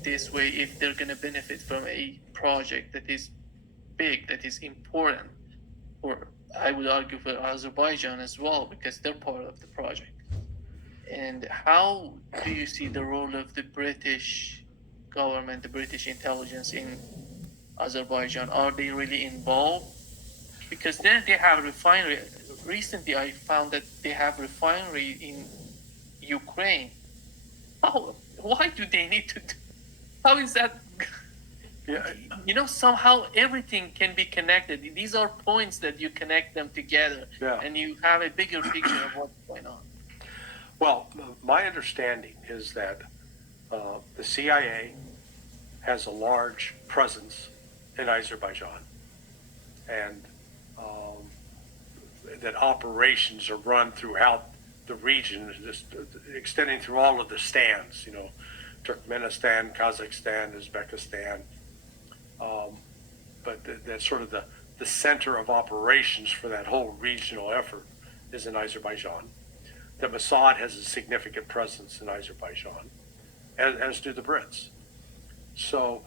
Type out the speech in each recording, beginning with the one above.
it this way if they're going to benefit from a project that is big, that is important, or I would argue for Azerbaijan as well, because they're part of the project. And how do you see the role of the British government, the British intelligence in Azerbaijan? Are they really involved? Because then they have refinery. Recently, I found that they have refinery in Ukraine. Why do they need to do? How is that? Yeah. Somehow everything can be connected. These are points that you connect them together, and you have a bigger picture of what's going on. Well, my understanding is that the CIA has a large presence in Azerbaijan, and that operations are run throughout the region, just extending through all of the stands, Turkmenistan, Kazakhstan, Uzbekistan. But that's sort of the center of operations for that whole regional effort is in Azerbaijan. The MOSSAD has a significant presence in Azerbaijan, as do the Brits. So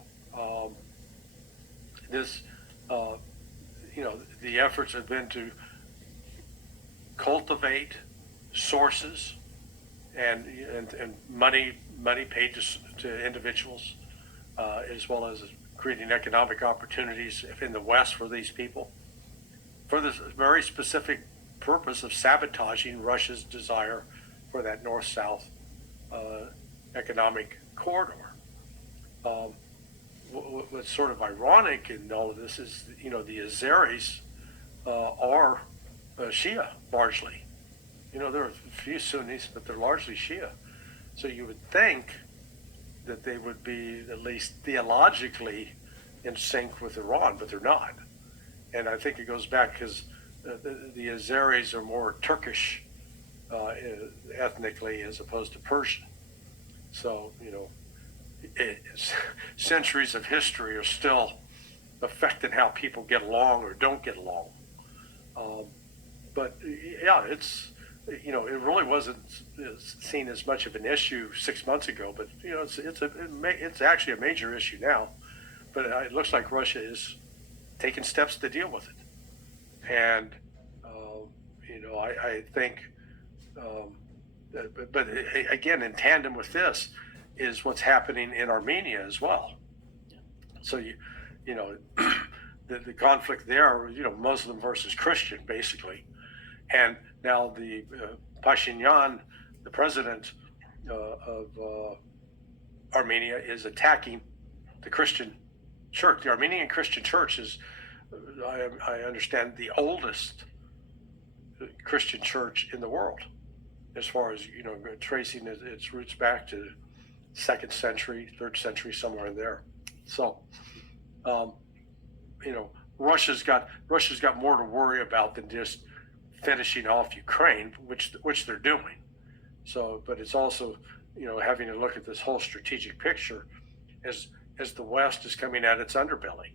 the efforts have been to cultivate sources and money paid to individuals, as well as creating economic opportunities in the West for these people, for this very specific purpose of sabotaging Russia's desire for that north-south economic corridor. What's sort of ironic in all of this is, the Azeris are Shia largely. There are a few Sunnis, but they're largely Shia. So you would think that they would be at least theologically in sync with Iran, but they're not. And I think it goes back because the Azeris are more Turkish ethnically as opposed to Persian. So, centuries of history are still affecting how people get along or don't get along. But yeah, it really wasn't seen as much of an issue 6 months ago, but it's actually a major issue now. But it looks like Russia is taking steps to deal with it, and I think, but again, in tandem with this is what's happening in Armenia as well. So the conflict there, Muslim versus Christian, basically. And now the Pashinyan, the president of Armenia, is attacking the Christian church. The Armenian Christian church is, I understand, the oldest Christian church in the world, as far as, tracing its roots back to 2nd century, 3rd century, somewhere in there. So, Russia's got more to worry about than just finishing off Ukraine, which they're doing. So, but it's also, having to look at this whole strategic picture as the West is coming at its underbelly.